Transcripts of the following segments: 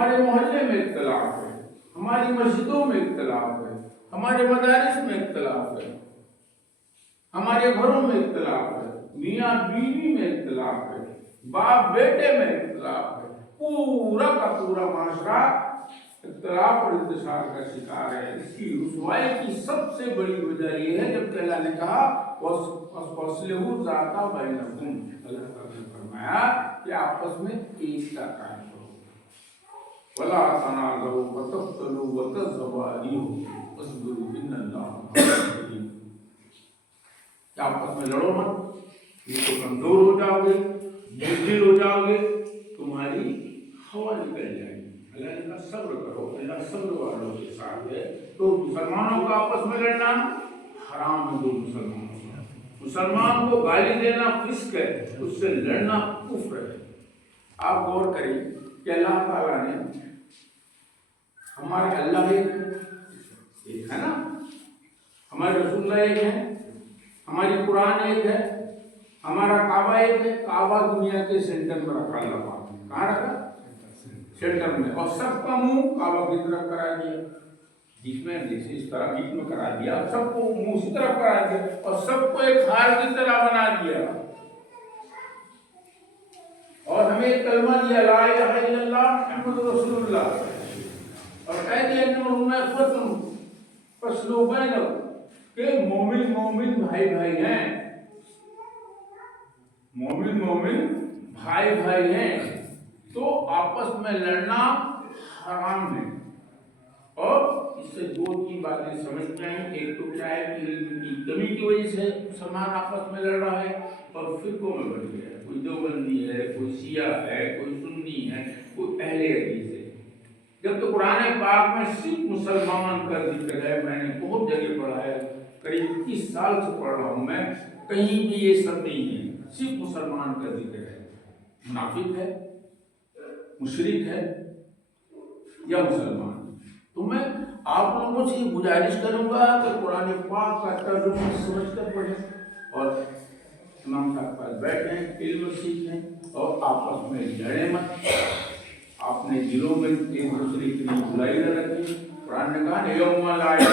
ہمارے محلے میں اختلاف ہے، ہماری مسجدوں میں اختلاف ہے، ہمارے مدارس میں اختلاف ہے، ہمارے گھروں میں اختلاف ہے، میاں بیوی میں اختلاف ہے، باپ بیٹے میں اختلاف ہے، پورا کا پورا معاشرہ اختلاف اور انتشار کا شکار ہے۔ اس کی رسوائی کی سب سے بڑی وجہ یہ ہے جب کہ اللہ نے کہا وَأَصْلِحُوا ذَاتَ بَيْنَكُمْ، اللہ تعالیٰ نے فرمایا کہ آپس میں ایکتا قائم کرو، وَلَا تَنَازَعُوا فَتَفْشَلُوا وَتَذْهَبَ رِيحُكُمْ وَاصْبِرُوا إِنَّ اللَّهَ مَعَ الصَّابِرِينَ، کہ آپس میں لڑو مت، یہ تو کمزور ہو جاؤ گے، بزدل ہو جاؤ گے، تمہاری ہوا نکل جائے گی۔ اللہ نے کہا صبر کرو، اللہ صبر والوں کے ساتھ ہے۔ تو مسلمانوں کا آپس میں لڑنا حرام ہے، دو مسلمانوں کا، مسلمان کو گالی دینا فسق ہے، اس سے لڑنا کفر ہے۔ آپ غور کریں کہ اللہ تعالیٰ نے ہمارے اللہ ایک ہے نا، ہمارے رسول اللہ ایک ہے، ہماری قرآن ایک ہے، ہمارا کعبہ ایک ہے۔ کعبہ دنیا کے سینٹر میں رکھا اللہ پاک نے، کہاں رکھا؟ سینٹر میں، اور سب کا منہ کعبہ کی طرف کرا دیا، جس میں جیسے اس طرح بیچ میں کرا دیا، سب کو منہ اسی طرف کرا دیا، اور سب کو ایک ہار کی طرح بنا دیا، اور ہمیں ایک کلمہ دیا لا الہ الا اللہ محمد رسول اللہ، اور کہہ دیا انما اخوۃ فاصلحوا بینہم، کہ مومن مومن بھائی بھائی ہیں، مومن مومن بھائی بھائی ہیں، تو آپس میں لڑنا حرام ہے۔ اور اس سے دو تین باتیں سمجھتے ہیں، ایک تو کیا ہے کہ علم کی کمی کی وجہ سے مسلمان آپس میں لڑ رہا ہے اور فرقوں میں بٹ گیا ہے، کوئی دیوبندی ہے، کوئی شیعہ ہے، کوئی سنی ہے، کوئی اہل حدیث ہے، جب تو قرآن پاک میں صرف مسلمان کا ذکر ہے۔ میں نے بہت جگہ پڑھا ہے، قریب 30 سال سے پڑھ رہا ہوں میں، کہیں بھی یہ سب نہیں ہے، صرف مسلمان کا ذکر ہے۔ منافق ہے، مشرک ہے یا مسلمان؟ تو میں آپ لوگوں سے یہ گزارش کروں گا کہ قرآن پاک کا ترجمہ سمجھ کر پڑھیں، اور امام صاحب پاس بیٹھیں، علم سیکھیں، اور آپس میں لڑیں مت، اپنے دلوں میں ایک دوسرے کے لیے برائی نہ رکھیں۔ قرآن نے کہا یوم لا الا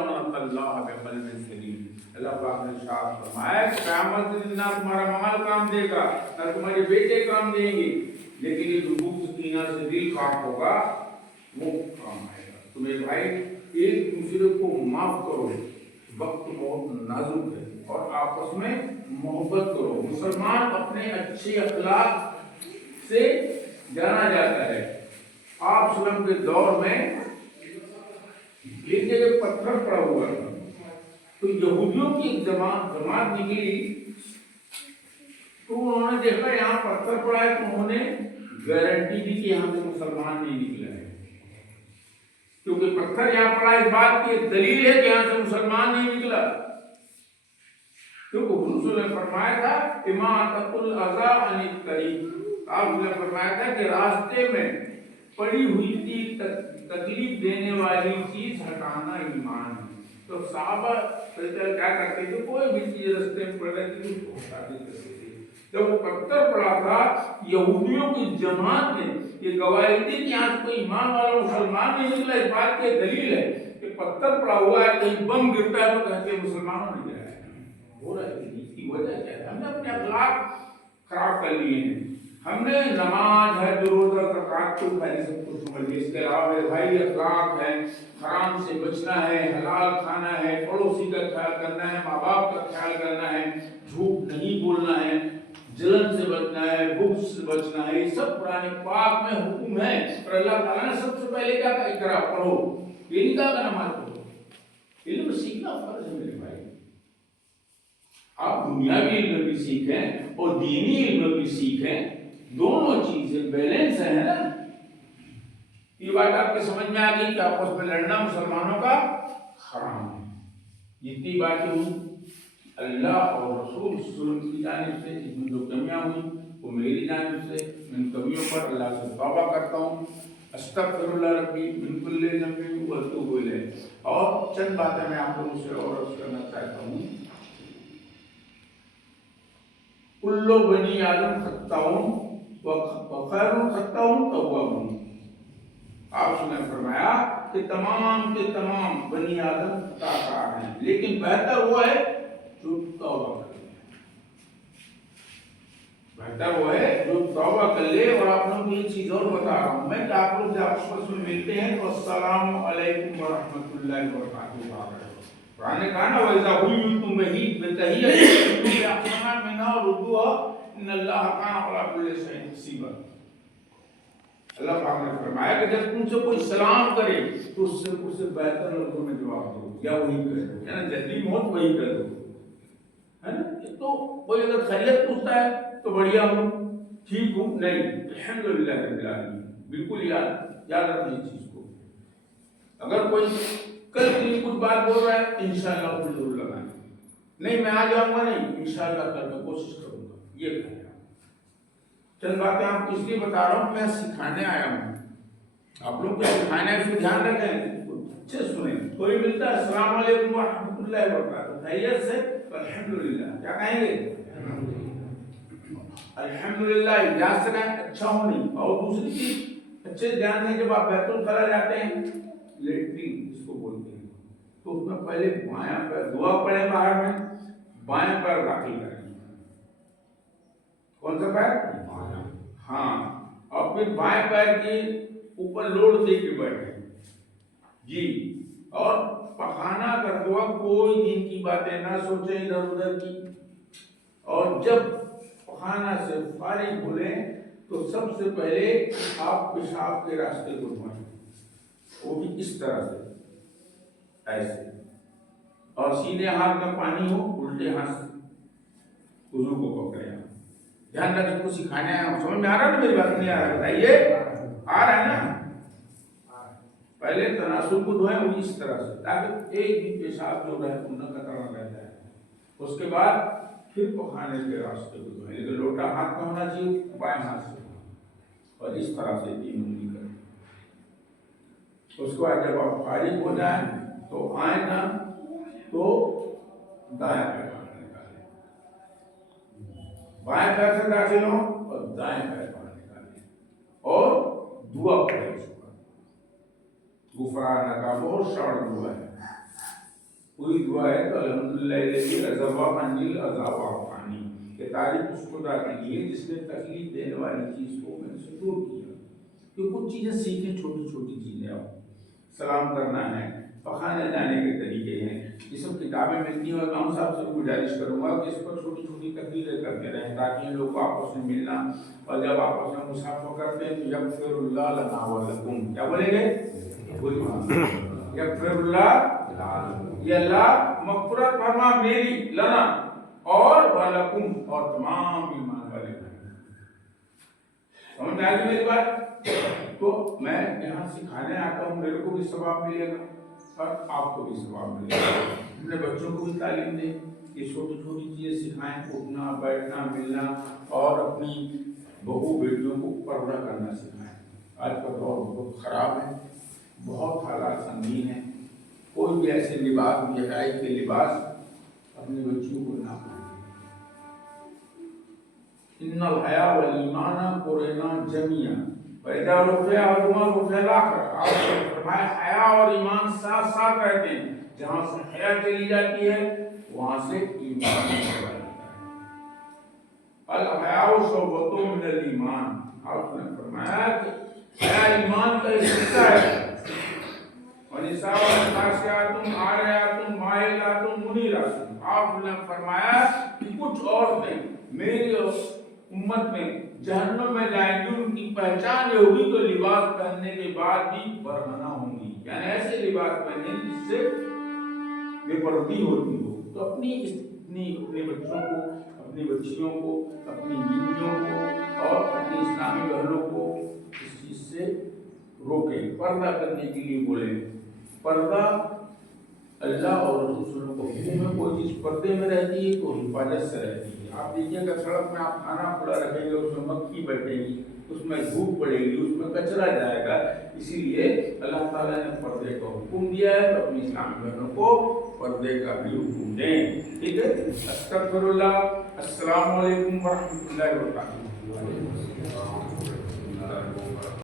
من اتى الله بقلب سلیم، اللہ پاک نے ارشاد فرمایا کہ قیامت کے دن نہ تمہارا مال کام دے گا، نہ تمہارے بیٹے کام دیں گے، لیکن یہ نبوت سکینہ سے دل پاک ہوگا وہ کام آئے گا۔ تو میرے بھائی ایک دوسرے کو معاف کرو، وقت بہت نازک ہے، اور آپس میں محبت کرو۔ مسلمان اپنے اچھے اخلاق سے جانا جاتا ہے۔ آپ سلم کے دور میں ایک جگہ پتھر پڑا ہوا تھا، تو یہودیوں کی ایک جماعت نکلی، تو انہوں نے دیکھا یہاں پتھر پڑا ہے، تو انہوں نے گارنٹی دی کہ یہاں سے مسلمان نہیں نکلا ہے، کیونکہ پتھر یہاں پڑا اس بات کی دلیل ہے کہ یہاں سے مسلمان نہیں نکلا، کیونکہ حضور نے فرمایا تھا اماطۃ الاذی عن الطریق، آپ نے فرمایا تھا کہ راستے میں پڑی ہوئی تھی تکلیف دینے والی چیز ہٹانا ایمان ہے۔ تو صحابہ کیا کرتے تھے، کوئی بھی چیز راستے میں پڑ رہی تھی اس کو ہٹا دیتے تھے۔ جب وہ پتھر پڑا تھا، یہودیوں کی جماعت نے یہ گواہی دی کہ یہاں سے کوئی ایمان والا مسلمان نہیں نکلا، اس بات کی دلیل ہے کہ پتھر پڑا ہوا ہے، کہیں بم گرتا ہے تو کہتے ہیں مسلمانوں نے گرایا ہے۔ ہو رہا ہے اس کی وجہ کیا ہے؟ ہم نے اپنے اخلاق خراب کر لیے ہیں، ہم نے نماز ہے، روزہ زکوٰۃ کو پہلے سب کچھ سمجھ لیا، اس کے علاوہ میرے بھائی اخلاق ہے، حرام سے بچنا ہے، حلال کھانا ہے، پڑوسی کا خیال کرنا ہے، ماں باپ کا خیال کرنا ہے، جھوٹ نہیں بولنا ہے، جلن سے بچنا ہے، بغض سے بچنا ہے، یہ سب قرآن پاک میں حکم ہے۔ اور اللہ تعالیٰ نے سب سے پہلے کیا کہا؟ اقرا پڑھو، یہ نہیں کہا کہ نماز پڑھو، علم سیکھنا فرض ہے میرے بھائی۔ آپ دنیاوی علم بھی سیکھیں اور دینی علم بھی سیکھیں، دونوں چیزیں بیلنس ہے نا۔ یہ بات آپ کے سمجھ میں آ گئی کہ آپس میں لڑنا مسلمانوں کا حرام ہے۔ جتنی باتیں ہوئی اللہ اور رسول صلی اللہ علیہ وسلم کی جانب سے، جس میں جو کمیاں ہوئی وہ میری جانب سے، ان کمیوں پر اللہ سے توبہ کرتا ہوں، استغفر اللہ ربی من کل ذنب واتوب الیہ۔ اور چند باتیں میں آپ لوگوں سے اور عرض کرنا چاہتا ہوں۔ کل بنی آدم خطاؤن وخیر الخطاؤن توابون. آپ نے فرمایا کہ تمام کے تمام بنی آدم خطا کار ہیں، لیکن بہتر وہ ہے جو توبہ کرے. بہتر وہ ہے جو توبہ کر لے. اور آپ لوگوں کو یہ چیز اور بتا رہا ہوں میں کہ آپ لوگ جب آپس میں ملتے ہیں تو السلام علیکم ورحمۃ اللہ وبرکاتہ. قرآن نے کہا نا وَإِذَا حُيِّيتُم بِتَحِيَّةٍ فَأَحْسِنُوا مِنْهَا وَرُدُّوهَا إِنَّ اللَّهَ كَانَ عَلَىٰ كُلِّ شَيْءٍ حَسِيبًا. اللہ پاک نے فرمایا کہ جب تم سے کوئی سلام کرے تو اس سے بہتر لفظوں میں جواب دو یا وہی کہہ دو، یعنی جلدی موت وہی کہہ دو، ہے نا. تو کوئی اگر خیریت پوچھتا ہے تو بڑھیا ہوں، ٹھیک ہوں، نہیں الحمدللہ رب العالمین. بالکل یاد رکھیں اس چیز کو. اگر کوئی کل کے لیے کچھ بات بول رہا ہے انشاءاللہ اسے ضرور لگائیں. نہیں میں آ جاؤں گا، نہیں انشاءاللہ کل میں کوشش کروں گا. یہ کہنا چند باتیں آپ کو اس لیے بتا رہا ہوں، میں سکھانے آیا ہوں. آپ لوگ کو سکھانا ہے، اس کو دھیان رکھیں، اچھے سنیں. کوئی ملتا ہے السلام علیکم ورحمۃ اللہ وبرکاتہ، خیریت سے؟ الحمدللہ. کیا کہیں گے؟ الحمدللہ. یاد سے کہیں اچھا ہو نہیں. اور دوسری چیز اچھے دھیان دیں، جب آپ بیت الخلا جاتے ہیں لیٹرین جس کو بولتے ہیں تو اس میں پہلے بایاں پیر دعا پڑھیں، باہر میں بایاں پیر داخل کریں. کون سا پیر؟ ہاں. اور پھر بائیں پیر کے اوپر لوڈ دے کے بیٹھیں جی. اور پخانہ کرتے وقت کوئی دین کی باتیں نہ سوچیں ادھر ادھر کی. اور جب پخانہ سے فارغ ہو لیں تو سب سے پہلے آپ پیشاب کے راستے کو دھوئیں، وہ بھی اس طرح سے ایسے. اور سیدھے ہاتھ میں پانی ہو، الٹے ہاتھ سے وضو کو پکڑیں. دھیان رکھیں، کو سکھانے آیا ہوں. سمجھ میں آ رہا ہے نا میری بات؟ نہیں آ رہا بتائیے. آ رہا ہے نا؟ پہلے تناسل کو دھوئیں وہ اس طرح سے تاکہ ایک بھی پیشاب جو رہے وہ نہ قطرہ رہ جائے. اس کے بعد پھر پخانے کے راستے کو دھوئیں، لیکن لوٹا ہاتھ میں ہونا چاہیے، بائیں ہاتھ سے. اور اس طرح سے 3 انگلی کریں. اس کے بعد جب آپ فارغ ہو جائیں تو آئیں نا تو دائیں پیر باہر نکالیں، بائیں پیر سے داخل ہوں اور دائیں پیر باہر نکالیں اور دعا پڑھیں. اس کو غفرانہ کا بہت شارٹ دعا ہے. کوئی دعا ہے تو الحمدللہ الذی اذھب عنی العذاب وعافانی، کہ تعریف اس خدا کے لیے جس نے تکلیف دینے والی چیز کو میں سے دور کیا. کہ کچھ چیزیں سیکھیں، چھوٹی چھوٹی چیزیں. آپ سلام کرنا ہے، پخانے جانے کے طریقے ہیں، یہ سب کتابیں ملتی ہیں. اور امام صاحب سے گزارش کروں گا کہ اس پر چھوٹی چھوٹی تقریریں کرتے رہیں تاکہ ان لوگ کو آپس میں ملنا. اور جب آپس میں مصافحہ کرتے ہیں تو یغفر اللہ لنا ولکم، کیا بولیں گے؟ یغفر اللہ، یہ اللہ مغفرت فرما میری، لنا اور ولکم اور تمام ایمان والے. سمجھ میں آ گئی میری بات؟ تو میں یہاں سکھانے آتا ہوں، میرے کو بھی ثواب ملے گا اور آپ کو بھی ثواب ملے گا. اپنے بچوں کو بھی تعلیم دیں، یہ چھوٹی چھوٹی چیزیں سکھائیں، اٹھنا بیٹھنا ملنا. اور اپنی بہو بیٹیوں کو پردہ کرنا سکھائیں. آج کا دور بہت خراب ہے، بہت حالات سنگین ہیں. کوئی بھی ایسے لباس بہائی کے لباس اپنی بچیوں کو نہ پہنائیں. ان الحیا والایمان قرنا جميعا فاذا رفع احدهما رفع الاخر. آپ نے فرمایا حیا اور ایمان ساتھ ساتھ رہتے ہیں. جہاں سے حیا چلی جاتی ہے وہاں سے ایمان چلا جاتا ہے. الحیا شعبۃ من الایمان. آپ نے فرمایا کہ حیا ایمان کا حصہ ہے. ونساء خاشعات عارضات مائلات منیرات. آپ نے فرمایا کہ کچھ عورتیں میری امت میں جہنم میں جائیں گی، ان کی پہچان یہ ہوگی تو لباس پہننے کے بعد بھی برہنہ ہوں گی، یعنی ایسے لباس پہنیں جس سے بے پردگی ہوتی ہو. تو اپنے بچوں کو، اپنی بچیوں کو، اپنی بیویوں کو اور اپنی اسلامی بہنوں کو اس چیز سے روکیں. پردہ کرنے کے لیے بولیں. پردہ اللہ اور رسول کو حکم ہے. کوئی چیز پردے میں رہتی ہے تو حفاظت سے رہتی ہے. آپ دیکھیے کہ سڑک میں آپ کھانا کھلا رکھیں گے، اس میں مکھی بیٹھے گی، اس میں دھوپ پڑے گی، اس میں کچرا جائے گا. اسی لیے اللہ تعالیٰ نے پردے کا حکم دیا ہے تو اپنی اسلامی بہنوں کو پردے کا بھی حکم دیں. ٹھیک ہے. استغفر اللہ. السلام علیکم ورحمۃ اللہ وبرکاتہ.